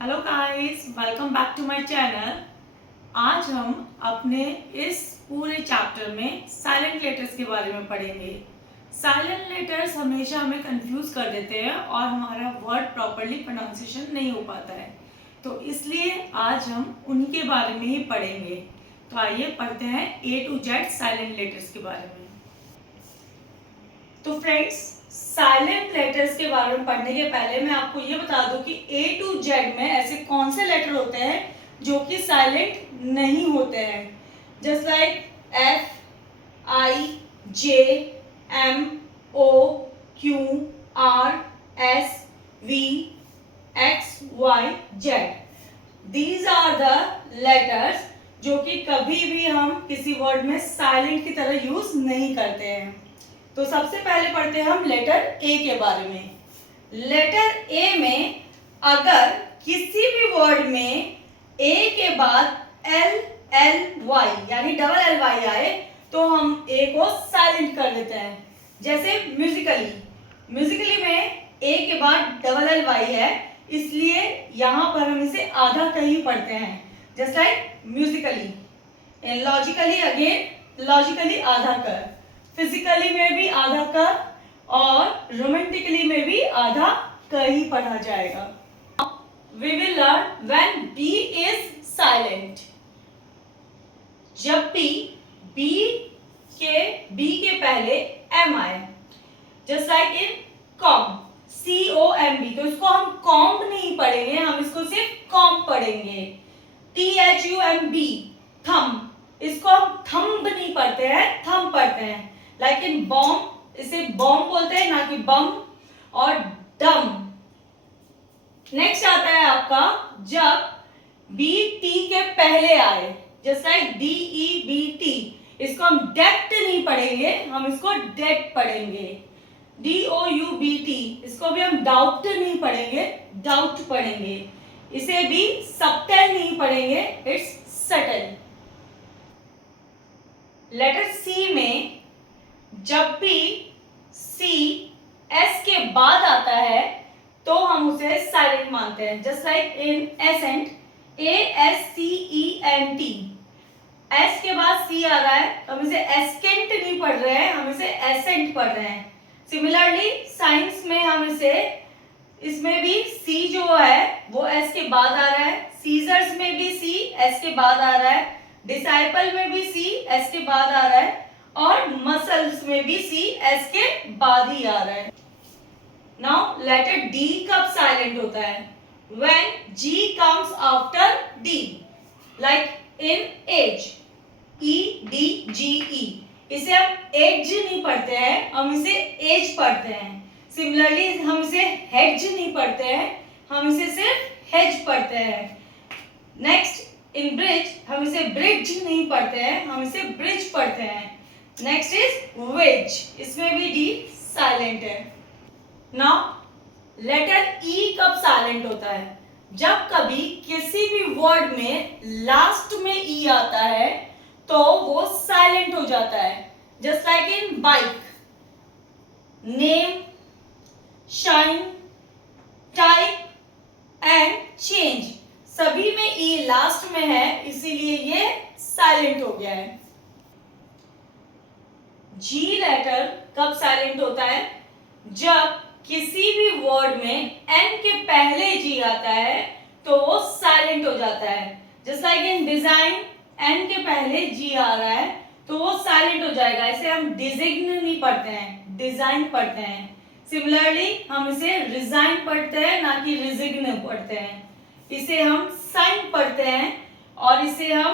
Hello guys, welcome back to my channel. आज हम अपने इस पूरे चैप्टर में साइलेंट लेटर्स के बारे में पढ़ेंगे। साइलेंट लेटर्स हमेशा हमें कंफ्यूज कर देते हैं और हमारा वर्ड प्रॉपरली प्रोनाउंसिएशन नहीं हो पाता है, तो इसलिए आज हम उनके बारे में ही पढ़ेंगे। तो आइए पढ़ते हैं A to Z silent letters के बारे में। तो फ्रेंड्स, साइलेंट लेटर्स के बारे में पढ़ने के पहले मैं आपको ये बता दूं कि A to Z में ऐसे कौन से लेटर होते हैं जो कि साइलेंट नहीं होते हैं। Just like F, I, J, M, O, Q, R, S, V, X, Y, Z। These are the letters जो कि कभी भी हम किसी वर्ड में साइलेंट की तरह यूज नहीं करते हैं। तो सबसे पहले पढ़ते हैं हम लेटर ए के बारे में। लेटर ए में अगर किसी भी वर्ड में ए के बाद एल एल वाई यानी डबल एल वाई आए तो हम ए को साइलेंट कर देते हैं। जैसे म्यूजिकली में ए के बाद डबल एल वाई है, इसलिए यहां पर हम इसे आधा कर ही पढ़ते हैं। Just like Musically, logically again logically आधा कर, फिजिकली में भी आधा कर और रोमांटिकली में भी आधा कर ही पढ़ा जाएगा। We will learn when B is silent। जब भी B के पहले M आए, जस्ट लाइक इन कॉम, COMB, तो इसको हम कॉम्ब नहीं पढ़ेंगे, हम इसको सिर्फ कॉम्ब पढ़ेंगे। THUMB, थम, इसको हम थंब नहीं पढ़ते हैं, थम पढ़ते हैं। लाइक इन बॉम्ब, इसे बॉम्ब बोलते हैं ना कि बम। और डम। नेक्स्ट आता है आपका जब बी टी के पहले आए, जस्ट लाइक DEBT, इसको हम डेप्ट नहीं पढ़ेंगे, हम इसको डेप्ट पढ़ेंगे। DOUBT, इसको भी हम डाउट नहीं पढ़ेंगे, डाउट पढ़ेंगे। इसे भी सबटल नहीं पढ़ेंगे, इट्स सटल। लेटर सी में जब भी सी एस के बाद आता है तो हम उसे साइलेंट मानते हैं। Just like in ascent, ASCENT, S के बाद सी आ रहा है तो हम इसे एस्केंट नहीं पढ़ रहे हैं, हम इसे एसेंट पढ़ रहे हैं। सिमिलरली साइंस में हम इसे, इसमें भी सी जो है वो एस के बाद आ रहा है, सीजर्स में भी सी एस के बाद आ रहा है, डिसाइपल में भी सी एस के बाद आ रहा है और मसल्स में भी सी एस के बाद ही आ रहा है। नाउ लेटर डी कब साइलेंट होता है? When G comes after D, like in edge, EDGE, इसे हम एज नहीं पढ़ते हैं, हम इसे एज पढ़ते हैं। सिमिलरली हम इसे हेज नहीं पढ़ते हैं, हम इसे सिर्फ हेज पढ़ते हैं। नेक्स्ट इन ब्रिज, हम इसे ब्रिज नहीं पढ़ते हैं, हम इसे ब्रिज पढ़ते हैं। नेक्स्ट इज वेज, इसमें भी डी साइलेंट है। नाउ लेटर ई कब साइलेंट होता है? जब कभी किसी भी वर्ड में लास्ट में ई आता है तो वो साइलेंट हो जाता है। Just like in bike, name, shine, type and change, सभी में ई लास्ट में है, इसीलिए ये साइलेंट हो गया है। जी लेटर कब साइलेंट होता है? जब किसी भी वर्ड में एन के पहले जी आता है तो वो साइलेंट हो जाता है। Just like in design, N के पहले जी आ रहा है तो वो साइलेंट हो जाएगा। इसे हम डिजिग्न नहीं पढ़ते हैं, डिजाइन पढ़ते हैं। सिमिलरली हम इसे रिजाइन पढ़ते हैं, ना कि रिजिग्न पढ़ते हैं। इसे हम साइन पढ़ते हैं और इसे हम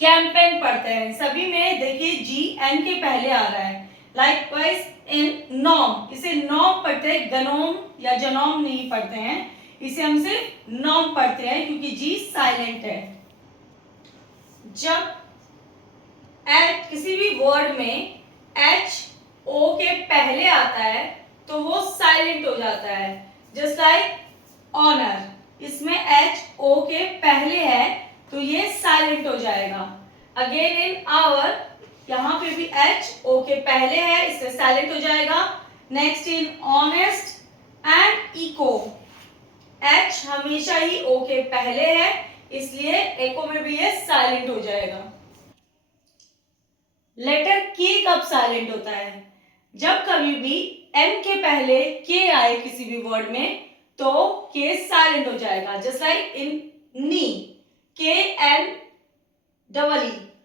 कैंपेन पढ़ते हैं। सभी में देखिए जी एन के पहले आ रहा है। लाइकवाइज इन नॉम, इसे नॉम पढ़ते हैं, गनोम या जनोम नहीं पढ़ते हैं, इसे हम सिर्फ नॉम पढ़ते हैं क्योंकि जी साइलेंट है। जब किसी भी वर्ड में एच ओ के पहले आता है तो वो साइलेंट हो जाता है। जस्ट लाइक ऑनर, इसमें एच ओ के पहले है तो ये साइलेंट हो जाएगा। अगेन इन आवर, यहां पे भी एच ओ के पहले है, इससे साइलेंट हो जाएगा। Next in honest and echo, H हमेशा ही O के पहले है, इसलिए एको में भी ये साइलेंट हो जाएगा। लेटर K कब साइलेंट होता है? जब कभी भी M के पहले K आए किसी भी वर्ड में तो K साइलेंट हो जाएगा। Just like in knee, KNEE,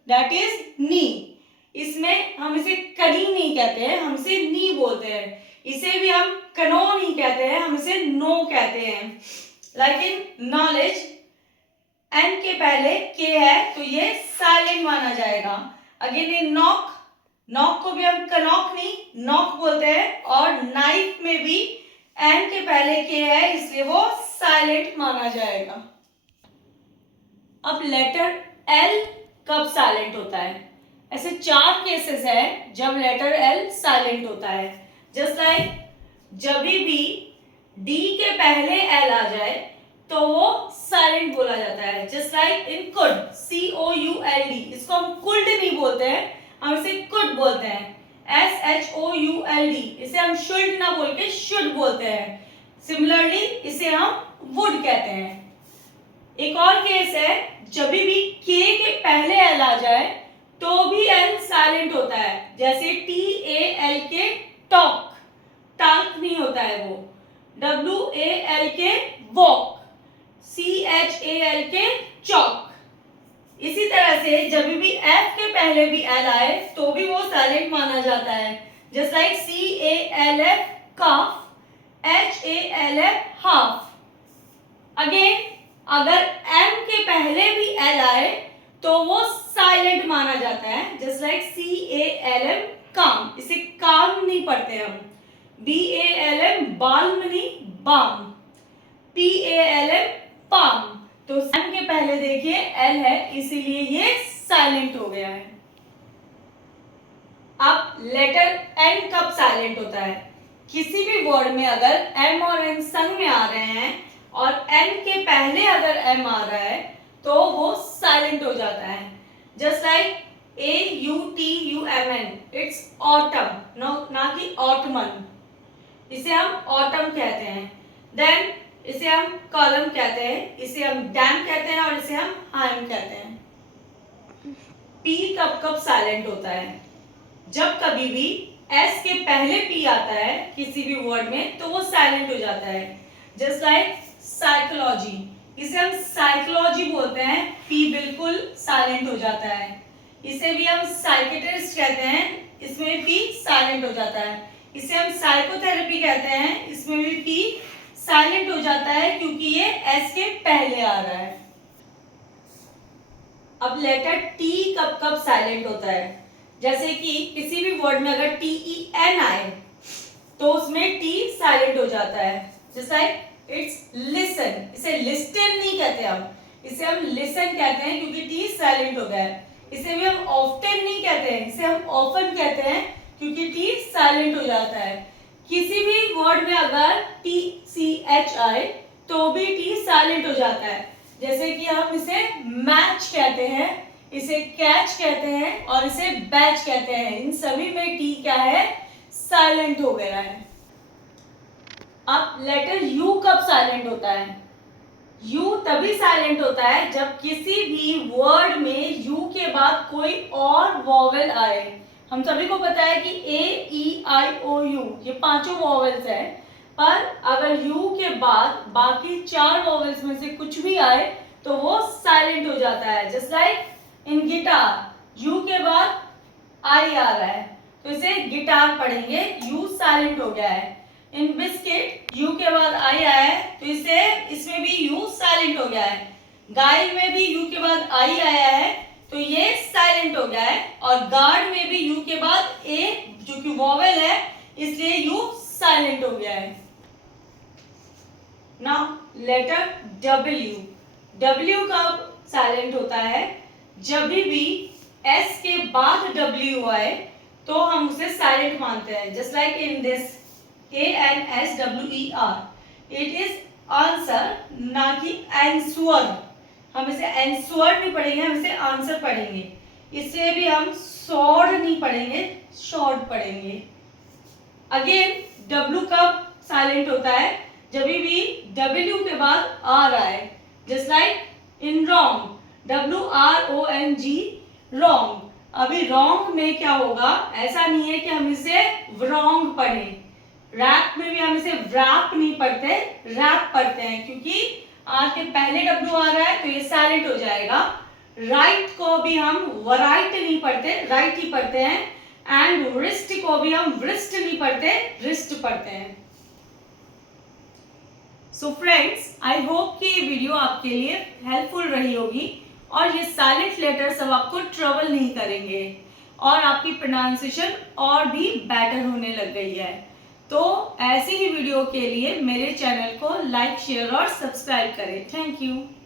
that is knee. इसमें हम इसे कनी नहीं कहते हैं, हम इसे नी बोलते हैं। इसे भी हम कनो नहीं कहते हैं, हम इसे नो कहते हैं। लाइक इन नॉलेज, एन के पहले के है तो ये साइलेंट माना जाएगा। अगेन इन नॉक, नॉक को भी हम कनॉक नहीं नॉक बोलते हैं। और नाइफ में भी एन के पहले के है, इसलिए वो साइलेंट माना जाएगा। अब लेटर एल कब साइलेंट होता है? ऐसे 4 केसेस है जब लेटर एल साइलेंट होता है। जस्ट लाइक जब भी डी के पहले एल आ जाए तो वो साइलेंट बोला जाता है। Just like in could, COULD, इसको हम कुल्ड नहीं बोलते हैं, हम इसे कुड बोलते हैं। SHOULD, इसे हम शुड ना बोल के शुड बोलते हैं। सिमिलरली इसे हम वुड कहते हैं। एक और केस है जब भी के पहले एल आ जाए तो भी एल साइलेंट होता है। जैसे TALK टॉक, टांक नहीं होता है वो। WALK walk, CHALK chalk. इसी तरह से जब भी एफ के पहले भी एल आए तो भी वो साइलेंट माना जाता है। जस्ट लाइक CALF काफ, HALF हाफ। अगेन अगर एम के पहले भी एल आए तो वो साइलेंट माना जाता है। जस्ट लाइक CALM काम, इसे काम नहीं पढ़ते हम। BALM बाल्म नहीं बाम, PALM पाम। तो एम के पहले देखिए एल है, इसीलिए ये साइलेंट हो गया है। अब लेटर एन कब साइलेंट होता है? किसी भी वर्ड में अगर एम और एन संग में आ रहे हैं और एन के पहले अगर एम आ रहा है तो वो साइलेंट हो जाता है। Just like AUTUMN, it's autumn, ना कि ऑटमन। इसे हम ऑटम कहते हैं। देन इसे हम कॉलम कहते हैं, इसे हम डैम कहते हैं और इसे हम हाइम कहते हैं। पी कब कब साइलेंट होता है? जब कभी भी एस के पहले पी आता है किसी भी वर्ड में तो वो साइलेंट हो जाता है। जस्ट लाइक साइकोलॉजी, इसे हम साइकोलॉजी बोलते हैं, पी बिल्कुल साइलेंट हो जाता है। इसे भी हम साइकेट्रिस्ट कहते हैं, इसमें पी साइलेंट हो जाता है। इसे हम साइकोथेरेपी कहते हैं, इसमें भी पी साइलेंट हो जाता है क्योंकि ये एस के पहले आ रहा है। अब लेटर टी कब कब साइलेंट होता है? जैसे कि किसी भी वर्ड में अगर TEN आए तो उसमें टी साइलेंट हो जाता है। जैसे लाइक इट्स लिसन, इसे लिस्टन नहीं कहते हम, इसे हम लिसन कहते हैं क्योंकि टी साइलेंट हो गया है। इसे भी हम ऑफ्टन नहीं कहते हैं, इसे हम ऑफन कहते हैं क्योंकि टी साइलेंट हो जाता है। किसी भी वर्ड में अगर TCH आए तो भी टी साइलेंट हो जाता है। जैसे कि हम इसे मैच कहते हैं, इसे कैच कहते हैं और इसे बैच कहते हैं। इन सभी में टी क्या है? साइलेंट हो गया है। अब लेटर यू कब साइलेंट होता है? यू तभी साइलेंट होता है जब किसी भी वर्ड में यू के बाद कोई और वॉवेल आए। हम सभी को पता है कि AEIOU ये पांचों वॉवेल्स है, पर अगर यू के बाद बाकी 4 वॉवेल्स में से कुछ भी आए तो वो साइलेंट हो जाता है। Just like in guitar, you के बाद आई आ रहा है तो इसे गिटार पढ़ेंगे, यू साइलेंट हो गया है। इन बिस्किट, यू के बाद आई आया है तो इसे इसमें भी यू साइलेंट हो गया है। गाय में भी यू के बाद आई आया है तो ये साइलेंट हो गया है। और गार्ड में भी यू के बाद ए जो कि वॉवेल है इसलिए यू साइलेंट हो गया है। नाउ लेटर डब्ल्यू, डब्ल्यू कब साइलेंट होता है? जब भी एस के बाद डब्ल्यू आए तो हम उसे साइलेंट मानते हैं। Just like in this ANSWER, it is answer ना कि एंसवर। हम इसे एंसवर नहीं पढ़ेंगे, हम इसे आंसर पढ़ेंगे। इसे भी हम सॉर्ड नहीं पढ़ेंगे, शॉर्ट पढ़ेंगे। अगेन डब्ल्यू कब साइलेंट होता है? जब भी डब्ल्यू के बाद आ रहा है, just like in wrong, WRONG, wrong. अभी रॉन्ग में क्या होगा, ऐसा नहीं है कि हम इसे wrong पढ़ें, रैप में भी हम इसे व्रैप नहीं पढ़ते, रैप पढ़ते हैं, क्योंकि आर के पहले W आ रहा है तो ये साइलेंट हो जाएगा। राइट को भी हम वराइट नहीं पढ़ते, राइट ही पढ़ते हैं, एंड रिस्ट को भी हम वृष्ट नहीं पढ़ते, रिस्ट पढ़ते हैं। सो फ्रेंड्स, आई होप कि ये वीडियो आपके लिए हेल्पफुल रही होगी और ये साइलेंट लेटर्स अब आपको ट्रबल नहीं करेंगे और आपकी प्रोनाउंसिएशन और भी बेटर होने लग गई है। तो ऐसी ही वीडियो के लिए मेरे चैनल को लाइक, शेयर और सब्सक्राइब करें। Thank you.